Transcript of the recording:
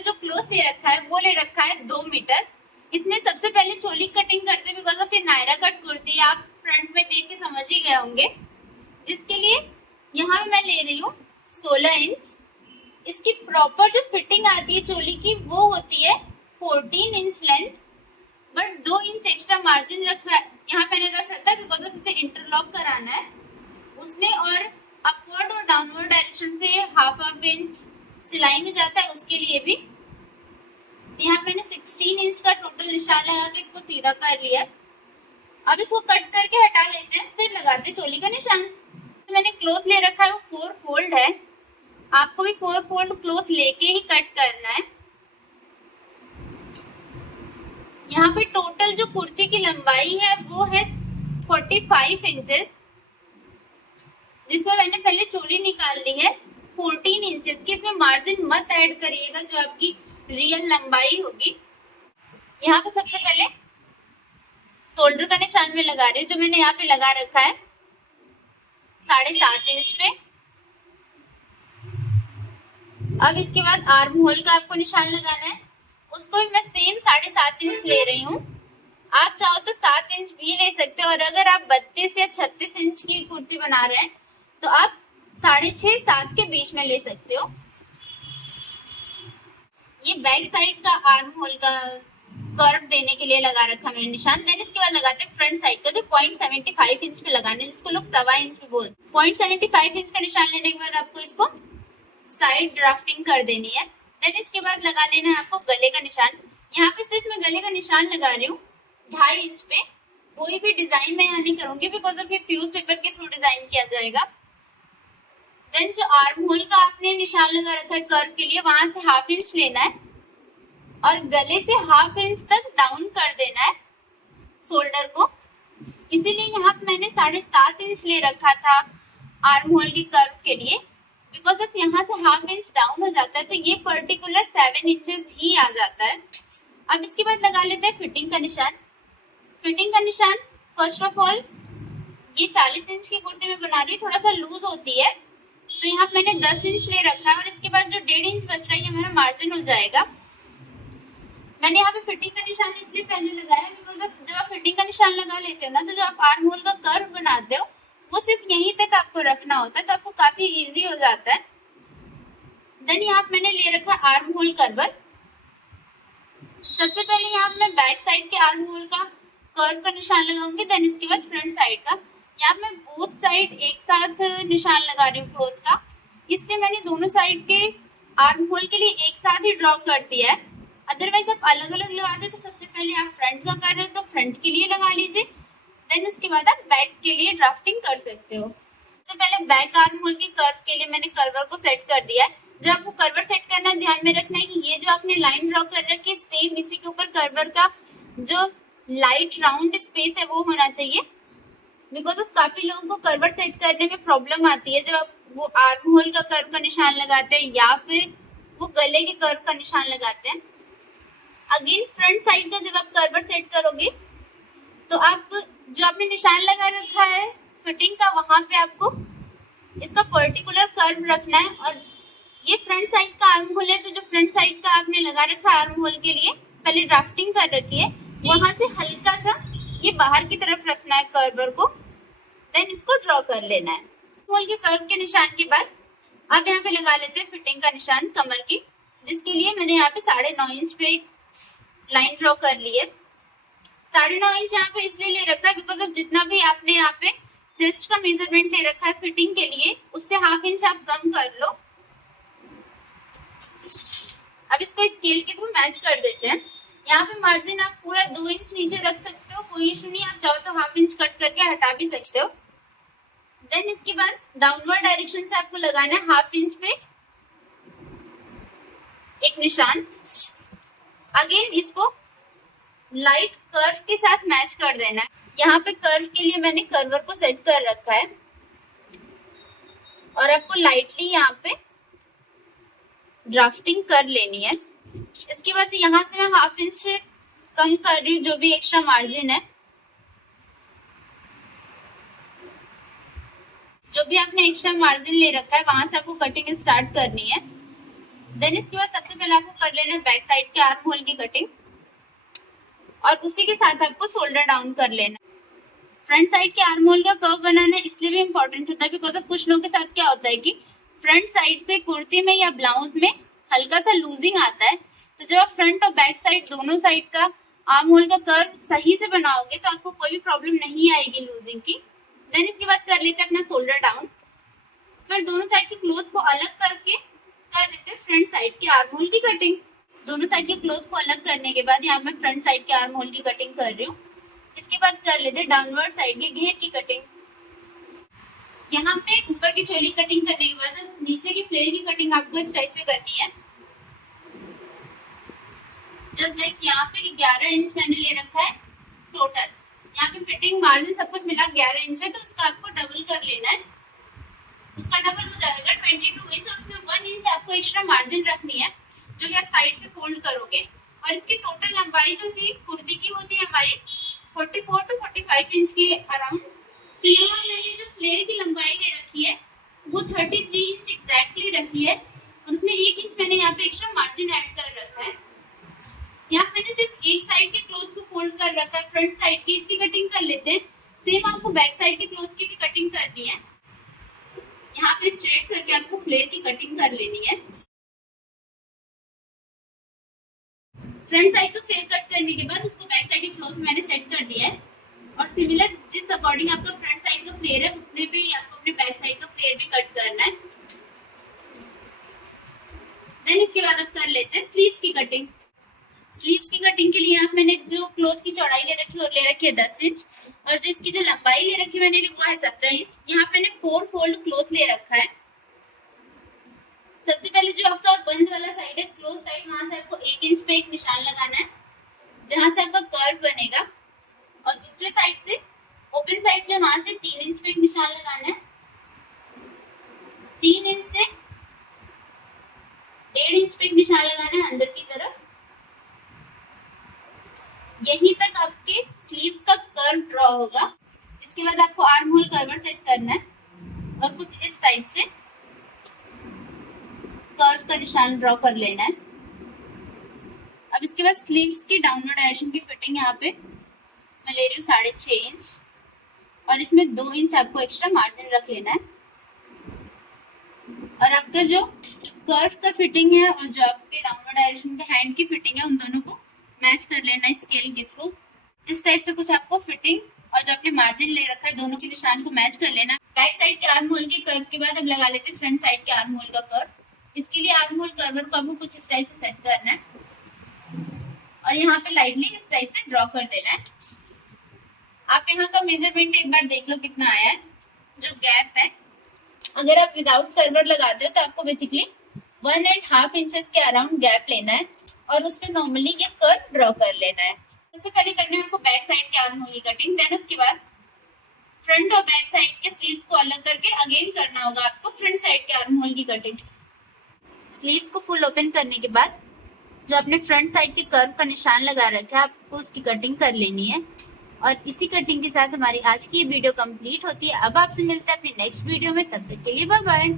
मैंने जो क्लोथ ले रखा है वो ले रखा है 2 मीटर। इसमें सबसे पहले चोली कटिंग करते बिकॉज ऑफ ये नायरा कट कुर्ती आप फ्रंट में देख के समझ ही गए होंगे, जिसके लिए यहाँ पे मैं ले रही हूँ 16 इंच। इसकी प्रॉपर जो फिटिंग आती है चोली की वो होती है 14 inch length, but 2 inch extra margin यहाँ मैंने रख रखा है बिकॉज ऑफ इसे इंटरलॉक कराना है उसमें, और अपवर्ड और डाउनवर्ड डायरेक्शन से हाफ इंच सिलाई में जाता है उसके लिए भी। तो यहाँ मैंने 16 इंच का टोटल निशान लगा के इसको सीधा कर लिया। अब इसको कट करके हटा लेते हैं, फिर लगाते हैं चोली का निशान। तो मैंने क्लोथ ले रखा है वो 4 फोल्ड है, आपको भी 4 फोल्ड क्लोथ लेके ही कट करना है। यहाँ पे टोटल जो कुर्ती की लंबाई है वो है 45 इंचेस, जिसमें मैंने पहले चोली निकाल ली है 14 इंचेस की। इसमें मार्जिन मत ऐड करिएगा जो आपकी रियल लंबाई होगी। यहाँ पे सबसे पहले शोल्डर का निशान में लगा रही हूँ, जो मैंने यहाँ पे लगा रखा है 7.5 इंच पे। अब इसके बाद आर्म होल का आपको निशान लगाना है, उसको भी मैं सेम 7.5 इंच ले रही हूँ। आप चाहो तो 7 इंच भी ले सकते हो, और अगर आप 32 या 36 इंच की कुर्ती बना रहे हैं तो आप 6.5-7 के बीच में ले सकते हो। ये बैक साइड का आर्म होल का कर्व देने के लिए लगा रखा मैंने निशान। देन इसके बाद लगाते हैं फ्रंट साइड का जो 0.75 इंच पे लगाने, जिसको लोग 1.25 इंच पे बोलते हैं। 0.75 इंच का निशान लेने के बाद आपको इसको साइड ड्राफ्टिंग कर देनी है। देन इसके बाद लगा लेना है आपको गले का निशान। यहाँ पे सिर्फ मैं गले का निशान लगा रही हूँ 2.5 इंच पे। कोई भी डिजाइन मैं यहाँ नहीं करूंगी बिकॉज ऑफ ये फ्यूज पेपर के थ्रू डिजाइन किया जाएगा। देन जो आर्म होल का आपने निशान लगा रखा है कर्व के लिए, वहां से 1/2 इंच लेना है और गले से 1/2 इंच तक डाउन कर देना है शोल्डर को। इसीलिए यहाँ पे मैंने 7.5 इंच ले रखा था आर्म होल के कर्व के लिए, बिकॉज ऑफ यहाँ से 1/2 इंच डाउन हो जाता है तो ये पर्टिकुलर 7 इंचेस ही आ जाता है। अब इसके बाद लगा लेते हैं फिटिंग का निशान। फिटिंग का निशान फर्स्ट ऑफ ऑल ये 40 इंच की कुर्ती में बना रही हूँ, थोड़ा सा लूज होती है तो यहाँ मैंने 10 इंच ले रखा है, और इसके बाद जो 1.5 इंच बच रहा है ये मेरा मार्जिन हो जाएगा। मैंने यहाँ पे फिटिंग का निशान इसलिए पहले लगाया बिकॉज ऑफ जब आप फिटिंग का निशान लगा लेते हो ना तो जो आप आर्म होल का कर्व बनाते हो वो सिर्फ यहीं तक आपको रखना होता है, तो आपको काफी इजी हो जाता है। देन यहाँ मैंने ले रखा आर्म होल कर्वर। सबसे पहले यहाँ मैं बैक साइड के आर्म होल का कर्व का निशान लगाऊंगी, देन इसके बाद फ्रंट साइड का। यहाँ मैं बोथ साइड एक साथ निशान लगा रही हूँ क्लोथ का, इसलिए मैंने दोनों साइड के आर्म होल के लिए एक साथ ही ड्रॉ कर दिया है। अदरवाइज आप अलग अलग लगाते हो तो सबसे पहले आप फ्रंट का कर रहे हो तो फ्रंट के लिए लगा लीजिए, देन उसके बाद आप बैक के लिए ड्राफ्टिंग कर सकते हो। सबसे पहले बैक आर्म होल के कर्व के लिए मैंने कर्वर को सेट कर दिया है। जब आपको कर्वर सेट करना है ध्यान में रखना है कि ये जो आपने लाइन ड्रॉ कर रखी है सेम इसी के ऊपर कर्वर का जो लाइट राउंड स्पेस है वो होना चाहिए, बिकॉज उस काफी लोगों को कर्वर सेट करने में प्रॉब्लम आती है जब आप वो आर्म होल का कर्व का निशान लगाते हैं या फिर वो गले के कर्व का निशान लगाते हैं। अगेन फ्रंट साइड का जब आप कर्वर सेट करोगे तो आप जो आपने निशान लगा रखा है फिटिंग का वहां पे आपको इसका पर्टिकुलर कर्व रखना है, और ये फ्रंट साइड का आर्म होल है तो जो फ्रंट साइड का आपने लगा रखा है आर्म होल के लिए पहले ड्राफ्टिंग कर रखी है वहां से हल्का सा ये बाहर की तरफ रखना है कर्वर को, देन इसको ड्रॉ कर लेना है। होल के कर्व के निशान के बाद अब यहाँ पे लगा लेते हैं फिटिंग का निशान कमर की, जिसके लिए मैंने यहाँ पे 9.5 इंच पे एक लाइन ड्रॉ कर ली है। 9.5 इंच यहाँ पे इसलिए ले रखा है बिकॉज ऑफ जितना भी आपने यहाँ पे चेस्ट का मेजरमेंट ले रखा है फिटिंग के लिए उससे 1/2 इंच आप कम कर लो। अब इसको स्केल के थ्रू मैच कर देते हैं। यहाँ पे मार्जिन आप पूरा 2 इंच नीचे रख सकते हो, कोई इशू नहीं। आप चाहो तो 1/2 इंच कट करके हटा भी सकते हो। देन इसके बाद डाउनवर्ड डायरेक्शन से आपको लगाना है 1/2 इंच पे एक निशान। अगेन इसको लाइट कर्व के साथ मैच कर देना है। यहाँ पे कर्व के लिए मैंने कर्वर को सेट कर रखा है और आपको लाइटली यहाँ पे ड्राफ्टिंग कर लेनी है। इसके बाद यहाँ से मैं 1/2 इंच से कम कर रही हूँ जो भी एक्स्ट्रा मार्जिन है, जो भी आपने एक्स्ट्रा मार्जिन ले रखा है वहां से आपको कटिंग स्टार्ट करनी है। देन इसके बाद सबसे पहले आपको कर लेना है बैक साइड के आर्म होल की कटिंग, और उसी के साथ आपको शोल्डर डाउन कर लेना है। फ्रंट साइड के आर्म होल का कर्व बनाना इसलिए भी इम्पोर्टेंट होता है बिकॉज ऑफ कुछ लोगों के साथ क्या होता है कि फ्रंट साइड से कुर्ती में या ब्लाउज में हल्का सा लूजिंग आता है, तो जब आप फ्रंट और बैक साइड दोनों साइड का आर्म होल का कर्व सही से बनाओगे तो आपको कोई भी प्रॉब्लम नहीं आएगी लूजिंग की। देन इसके बाद कर लेते हैं अपना शोल्डर डाउन, फिर दोनों साइड के क्लोथ को अलग करके कर लेते हैं फ्रंट साइड के आर्म होल की कटिंग। दोनों साइड के क्लोथ को अलग करने के बाद यहाँ मैं फ्रंट साइड के आर्म होल की कटिंग कर रही हूँ। इसके बाद कर लेते हैं डाउनवर्ड साइड के घेर की कटिंग। यहाँ पे ऊपर की चोली कटिंग करने के बाद नीचे की फ्लेयर की कटिंग आपको इस टाइप से करनी है। जस्ट लाइक यहाँ पे 11 इंच मैंने ले रखा है टोटल, यहाँ पे फिटिंग मार्जिन सब कुछ मिला 11 इंच है, तो उसका आपको डबल कर लेना है। उसका डबल हो जाएगा 22 इंच, और उसमें 1 इंच आपको एक्स्ट्रा मार्जिन रखनी है जो भी आप साइड से फोल्ड करोगे। और इसकी टोटल लंबाई जो थी कुर्ती की वो थी हमारी 44 टू 45 इंच के अराउंड। तो यहाँ मैंने जो फ्लेयर की लंबाई ले रखी है वो 33 इंच एग्जैक्टली रखी है, और उसमें 1 इंच मैंने यहाँ पे एक्स्ट्रा मार्जिन ऐड कर रखा है। यहाँ मैंने सिर्फ एक साइड के क्लोथ को फोल्ड कर रखा है, फ्रंट साइड की इसकी कटिंग कर लेते हैं। सेम आपको बैक साइड के क्लोथ की भी कटिंग करनी है। यहाँ पे स्ट्रेट करके आपको फ्लेयर की कटिंग कर लेनी है। फ्रंट साइड को फ्लेयर कट करने के बाद उसको बैक साइड के क्लोथ मैंने सेट कर दिया है, और सिमिलर जिस अकॉर्डिंग आपका फ्रंट साइड का फ्लेयर है उतने पे ही आपको अपने बैक साइड का फ्लेयर भी कट करना है। देन इसके बाद आप कर लेते हैं स्लीव्स की कटिंग। स्लीव्स की कटिंग के लिए आप मैंने जो क्लोथ की चौड़ाई ले रखी है वो ले रखी है 10 इंच, और जो इसकी जो लंबाई ले रखी है मैंने वो है 17 इंच। यहाँ मैंने 4 फोल्ड क्लोथ ले रखा है। सबसे पहले जो आपका बंद वाला साइड है क्लोज साइड, वहां से आपको 1 इंच पे एक निशान लगाना है जहां से आपका कर्व बनेगा, और दूसरे साइड से ओपन साइड जो वहां से 3 इंच पे एक निशान लगाना है। 3 इंच से 1.5 इंच पे एक निशान लगाना है अंदर की तरफ। यहीं तक आपके स्लीव्स का कर्व ड्रॉ होगा। इसके बाद आपको आर्म होल कर्वर सेट करना है, और कुछ इस टाइप से कर्व का निशान ड्रॉ कर लेना है। अब इसके बाद स्लीव्स की डाउनवर्ड डायरेक्शन की फिटिंग यहाँ पे मैं ले रही हूँ 6.5 इंच, और इसमें 2 इंच आपको एक्स्ट्रा मार्जिन रख लेना है। और आपका जो कर्व का फिटिंग है और जो आपके डाउनवर्ड डायरेक्शन के हैंड की फिटिंग है उन दोनों को मैच कर लेना है स्केल के थ्रू। इस टाइप से कुछ आपको फिटिंग और जो आपने मार्जिन ले रखा है दोनों के निशान को मैच कर लेना। बैक साइड के आर्म होल के कर्व के बाद अब लगा लेते हैं फ्रंट साइड के आर्म होल का कर्व। इसके लिए आर्म होल कर्वर को आपको कुछ इस टाइप से सेट करना है, और यहाँ पे लाइटली इस टाइप से ड्रॉ कर देना है। आप यहाँ का मेजरमेंट एक बार देख लो कितना आया है। जो गैप है अगर आप विदाउट कर्वर लगाते हो तो आपको बेसिकली 1.5 इंचेस के अराउंड गैप लेना है, और उसमें नॉर्मली ये कर्व ड्रॉ कर लेना है। सबसे पहले करना है आपको बैक साइड के आर्म होल की कटिंग। देन उसके बाद फ्रंट और बैक साइड के स्लीव्स को अलग करके अगेन करना होगा आपको फ्रंट साइड के आर्म होल की कटिंग। स्लीव्स को फुल ओपन करने के बाद जो आपने फ्रंट साइड के कर्व का निशान लगा रखा है आपको उसकी कटिंग कर लेनी है। और इसी कटिंग के साथ हमारी आज की ये वीडियो कंप्लीट होती है। अब आपसे मिलते हैं अपनी नेक्स्ट वीडियो में, तब तक के लिए बाय बाय।